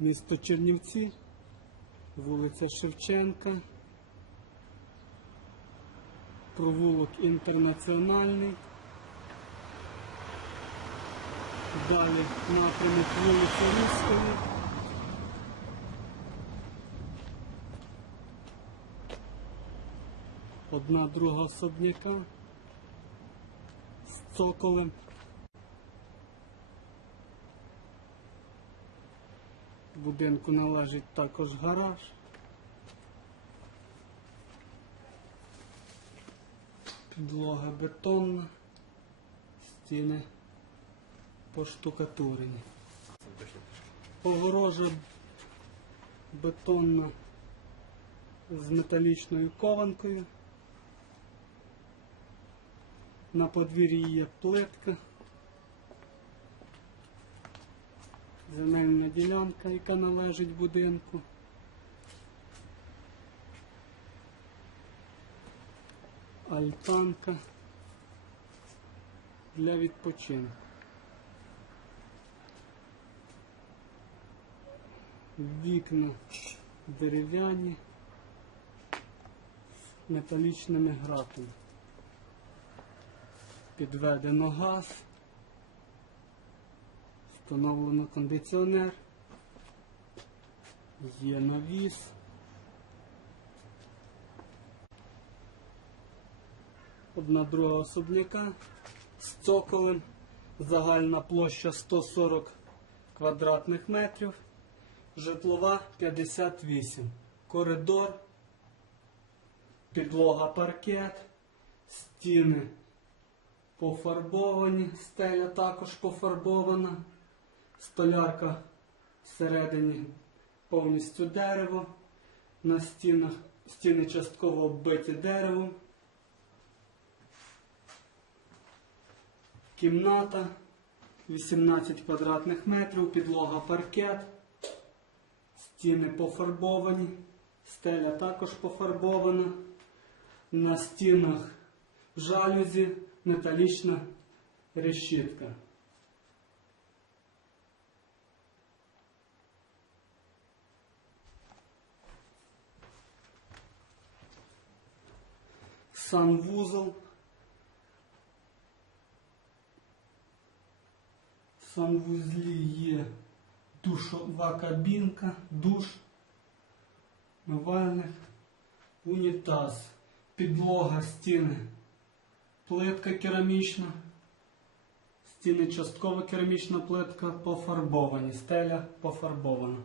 Місто Чернівці, вулиця Шевченка, провулок Інтернаціональний. Далі напрямок вулиця Руської. Одна друга особняка з цоколем. Будинку належить також гараж. Підлога бетонна, стіни поштукатурені. Огорожа бетонна з металічною кованкою. На подвір'ї є плитка. Земельна ділянка, яка належить будинку. Альтанка для відпочинку. Вікна дерев'яні металічними гратами. Підведено газ. Встановлено кондиціонер. Є навіс. Одна друга особняка з цоколем. Загальна площа 140 квадратних метрів. Житлова 58. Коридор. Підлога паркет. Стіни пофарбовані. Стеля також пофарбована. Столярка всередині повністю дерево. На стінах стіни частково оббиті деревом. Кімната 18 квадратних метрів, підлога паркет, стіни пофарбовані, стеля також пофарбована. На стінах жалюзі, металічна решітка. Санвузол. В санвузлі є душова кабінка, душ, мивальник, унітаз, підлога, стіни, плитка керамічна, стіни частково керамічна плитка пофарбовані, стеля пофарбована.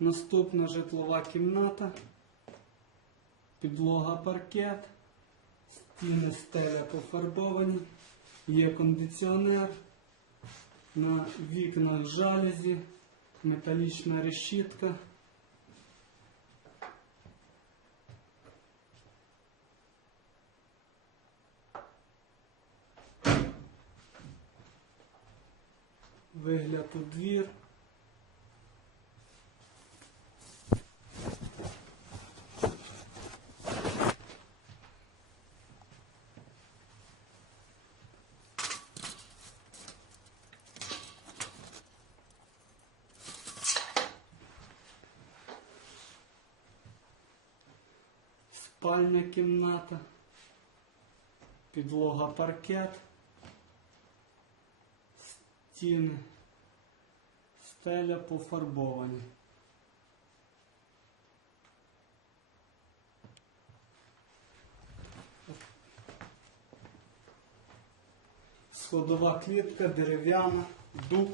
Наступна житлова кімната, підлога паркет, стіни стеля пофарбовані, є кондиціонер. На вікнах жалюзі, металічна решітка. Вигляд у двір. Спальня кімната, підлога паркет, стіни, стеля пофарбовані. Сходова клітка, дерев'яна, дуб.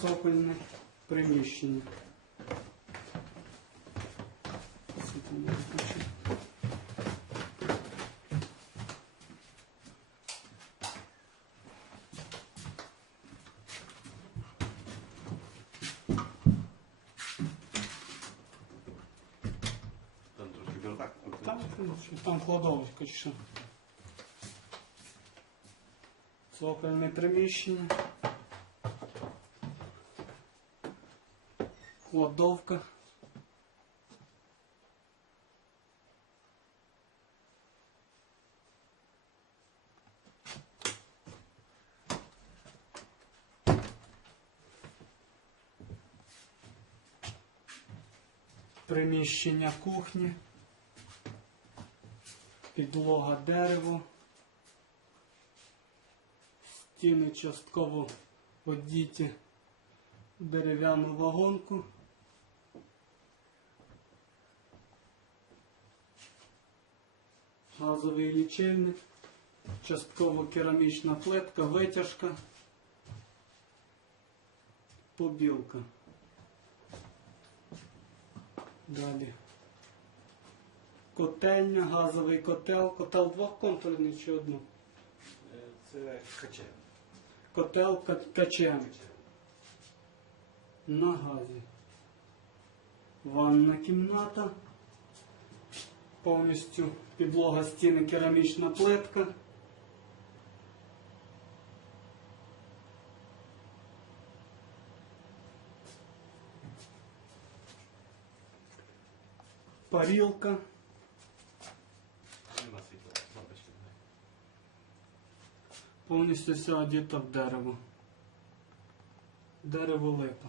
Цокольне приміщення. Секунду, включу. Там, там кладовочка чи що. Цокольне приміщення. Кладовка. Приміщення кухні, підлога дерево, стіни частково одіті дерев'яну вагонку. Газовий лічильник, частково керамічна плитка, витяжка, побілка. Далі. Котельня, газовий котел. Котел двохконтурний чи одну? Е, Це каче. Котел ка- качем на газі. Ванна кімната. Повністю підлога стіни керамічна плитка. Немає. Повністю вся одіта в дерево. Дерево липа.